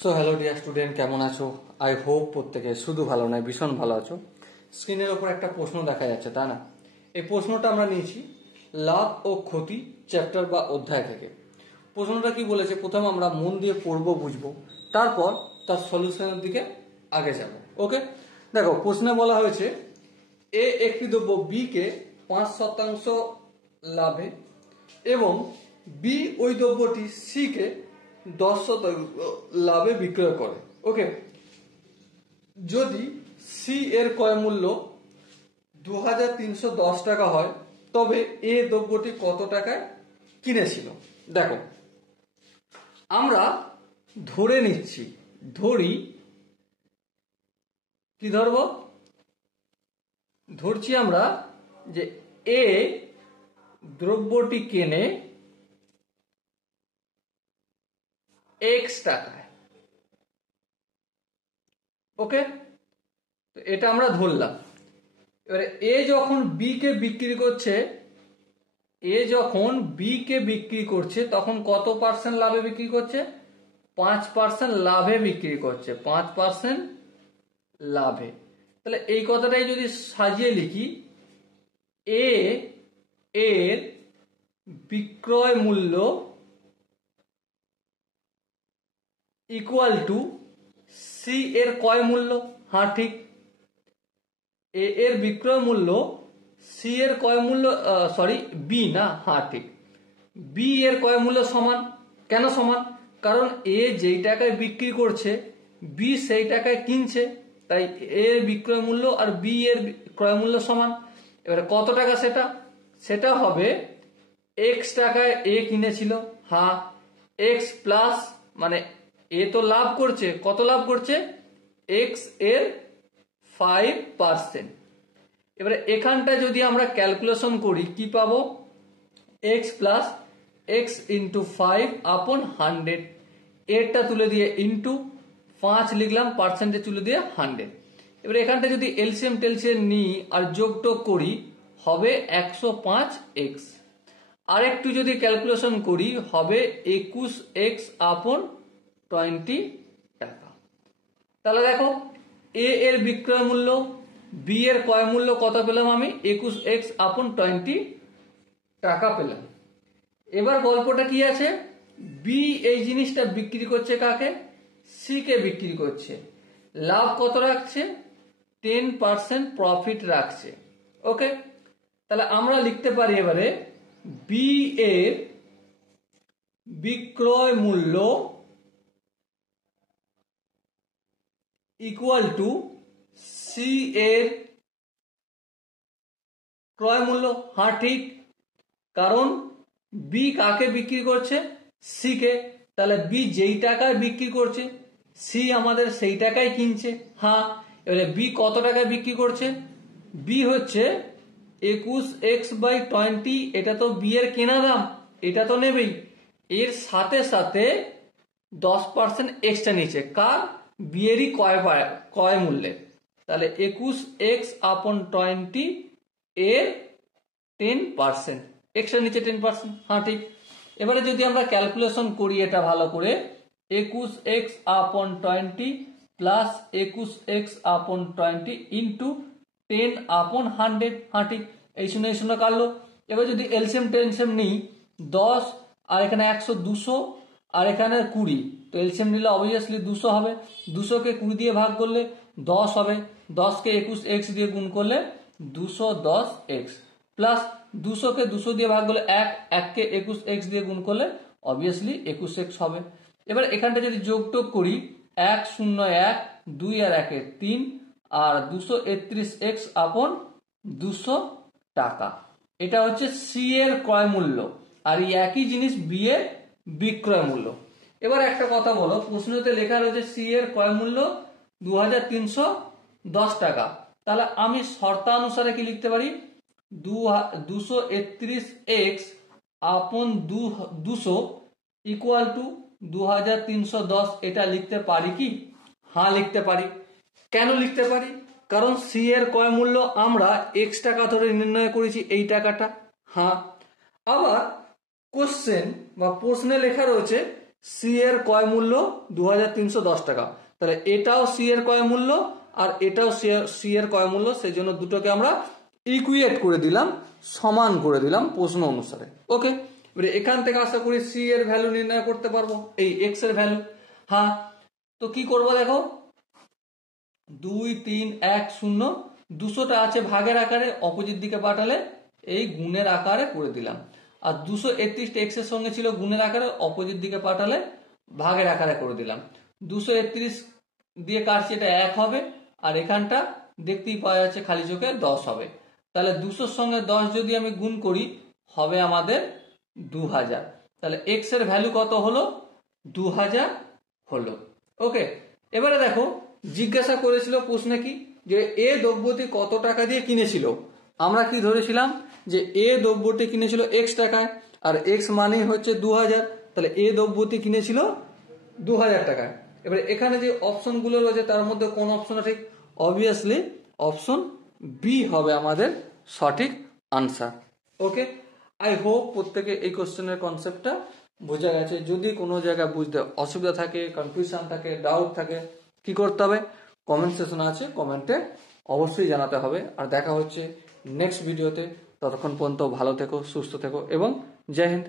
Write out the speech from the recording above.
So hello dear student, কেমন আছো? I hope প্রত্যেকে শুধু ভালো নয় ভীষণ ভালো আছো। স্ক্রিনের ওপর একটা প্রশ্ন দেখা যাচ্ছে, তা না? এই প্রশ্নটা আমরা নিয়েছি লাভ ও ক্ষতি চ্যাপ্টার বা অধ্যায় থেকে। প্রশ্নটা কি বলেছে প্রথমে আমরা মন দিয়ে পড়বো, বুঝবো, তারপর তার সলিউশনের দিকে আগে যাব। ওকে, দেখো প্রশ্নে বলা হয়েছে এ একটি দ্রব্য বি কে 5% লাভে এবং বি ওই দ্রব্যটি সি কে 10% লাভে বিক্রয় করে। ওকে, যদি সি এর ক্রয় মূল্য 2310 টাকা হয় তবে এ দ্রব্যটি কত টাকায় কিনেছিল। দেখো আমরা ধরে নিচ্ছি, ধরি কি ধরবো, ধরছি আমরা যে এ দ্রব্যটি কেনে এক্স টাকায়। ওকে, তো এটা আমরা ধরলাম। এবারে এ যখন বি কে বিক্রি করছে, তখন কত পার্সেন্ট লাভে বিক্রি করছে? 5% লাভে বিক্রি করছে, 5% লাভে। তাহলে এই কথাটাই যদি সাজিয়ে লিখি, এ এর বিক্রয় মূল্য ইকুয়াল টু সি এর ক্রয় মূল্য। হ্যাঁ ঠিক, এ এর বিক্রয় মূল্য সি এর ক্রয় মূল্য, সরি বি না, হ্যাঁ ঠিক, বি এর ক্রয় মূল্য সমান। কেন সমান? কারণ এ যেই টাকায় বিক্রি করছে বি সেই টাকায় কিনছে, তাই এ এর বিক্রয় মূল্য আর বি এর ক্রয় মূল্য সমান। এবারে কত টাকা সেটা হবে এক্স টাকায় এ কিনেছিল, হ্যাঁ, এক্স প্লাস, মানে এ তো লাভ করছে, কত লাভ করছে? এক্স এর 5%। এবারে এখানটা যদি আমরা ক্যালকুলেশন করি কি পাবো? এক্স প্লাস এক্স ইন্টু 5/100, এরটা তুলে দিয়ে ইন্টু 5 লিখলাম, পার্সেন্টে তুলে দিয়ে 100। এবারে এখানটা যদি এলসিএম টেলসিএম নিই আর যোগটোগ করি হবে 105x। আর একটু যদি ক্যালকুলেশন করি হবে 21x/20 টাকা। তাহলে দেখো এ এর বিক্রয় মূল্য, বি এর ক্রয় মূল্য কত পেলাম আমি? 21x/20 টাকা পেলাম। এবার গল্পটা কি আছে? বি এই জিনিসটা বিক্রি করছে কাকে? সি কে বিক্রি করছে। লাভ কত রাখছে? 10% প্রফিট রাখছে। ওকে, তাহলে আমরা লিখতে পারি এবারে বি এর বিক্রয় মূল্য ইকুয়াল টু সি এর ক্রয় মূল্য। হ্যাঁ ঠিক, কারণ বি কাকে বিক্রি করছে? C K. তাহলে বি যেই টাকায় বিক্রি করছে সি আমাদের সেই টাকায় কিনছে। হ্যাঁ, এবারে বি কত টাকায় বিক্রি করছে? বি হচ্ছে 21x/20, এটা তো বি এর কেনা দাম, এটা তো নেবেই। এর সাথে সাথে 10% এক্সট্রা নিচে, কার? বি এরই ক্রয় মূল্যে। তাহলে 21x/20 এর 10%, এক্সট্রা নিচে 10%। হ্যাঁ ঠিক। এবারে যদি আমরা ক্যালকুলেশন করি এটা ভালো করে, 21x/20 প্লাস 21x/20 ইন্টু 10/100। হ্যাঁ ঠিক, এই শূন্য কাটলো। এবার যদি এলসিএম টেলসিএম নিই, 10 আর এখানে 100, 200 আর এখানে 20, তো এলসিএম নিলে অবভিয়াসলি 200 হবে। 200 কে 20 দিয়ে ভাগ করলে 10 হবে, 10 কে 21x দিয়ে গুণ করলে 210x, প্লাস 200 কে 200 দিয়ে ভাগ করলে 1 কে 21x দিয়ে গুণ করলে অবভিয়াসলি 21x হবে। এবার এখানটা যদি যোগটোগ করি, 1 0 1, 2 আর 1 3, আর 231x/200 টাকা। এটা হচ্ছে সি এর ক্রয় মূল্য, আর এই একই জিনিস বি এর বিক্রয় মূল্য। এবার একটা কথা বলো, প্রশ্নতে লেখা রয়েছে সি এর ক্রয় মূল্য 2310 টাকা। তাহলে আমি শর্তানুসারে কি লিখতে পারি? 231x/200 ইকুয়াল টু 2310, এটা লিখতে পারি কি? হ্যাঁ লিখতে পারি। কেন লিখতে পারি? কারণ সি এর ক্রয় মূল্য আমরা এক্স টাকা ধরে নির্ণয় করেছি, এই টাকাটা। হ্যাঁ, আবার কোশ্চেন বা প্রশ্নে লেখা রয়েছে সি এর ক্রয় মূল্য 2310 টাকা, তাহলে এটাও সি এর ক্রয় মূল্য আর এটাও সি এর ক্রয় মূল্য, সেই জন্য দুটোকে আমরা ইকুয়েট করে দিলাম, সমান করে দিলাম প্রশ্ন অনুসারে। ওকে, এবারে এখান থেকে আশা করি সি এর ভ্যালু নির্ণয় করতে পারবো, এই এক্স এর ভ্যালু। হ্যাঁ, তো কি করবো দেখো, 2 3 1 0, 200টা আছে ভাগের আকারে, অপোজিট দিকে পাঠালে এই গুণের আকারে করে দিলাম। আর 231টা এক্স এর সঙ্গে ছিল গুণের আকারে, অপোজিট দিকে পাঠালে ভাগের আকারে করে দিলাম। 231 দিয়ে কাটছি, এটা 1 হবে, আর এখানটা দেখতেই পাওয়া যাচ্ছে খালি চোখে 10 হবে। তাহলে 200-র সঙ্গে 10 যদি আমি গুণ করি হবে আমাদের 2000। তাহলে এক্স এর ভ্যালু কত হলো? 2000 হলো। ওকে, এবারে দেখো জিজ্ঞাসা করেছিল প্রশ্নে কি, যে এ দ্রব্যটি কত টাকা দিয়ে কিনেছিল। আমরা কি ধরেছিলাম যে এ দ্রব্যটি কিনেছিল এক্স টাকায়, আর এক্স মানেই হচ্ছে 2000, তাহলে এ দ্রব্যটি কিনেছিল 2000 টাকায়। এবারে এখানে যে অপশন গুলো রয়েছে তার মধ্যে কোন অপশনটা ঠিক? অবভিয়াসলি অপশন বি হবে আমাদের সঠিক আনসার। ওকে, আই হোপ প্রত্যেকে এই কোশ্চেনের কনসেপ্টটা বোঝা গেছে। যদি কোনো জায়গায় বুঝতে অসুবিধা থাকে, কনফিউশন থাকে, ডাউট থাকে, কি করতে হবে? কমেন্ট সেকশন আছে, কমেন্টে অবশ্যই জানাতে হবে। আর দেখা হচ্ছে নেক্সট ভিডিওতে, ততক্ষণ পর্যন্ত ভালো থেকো, সুস্থ থেকো এবং জয় হিন্দ।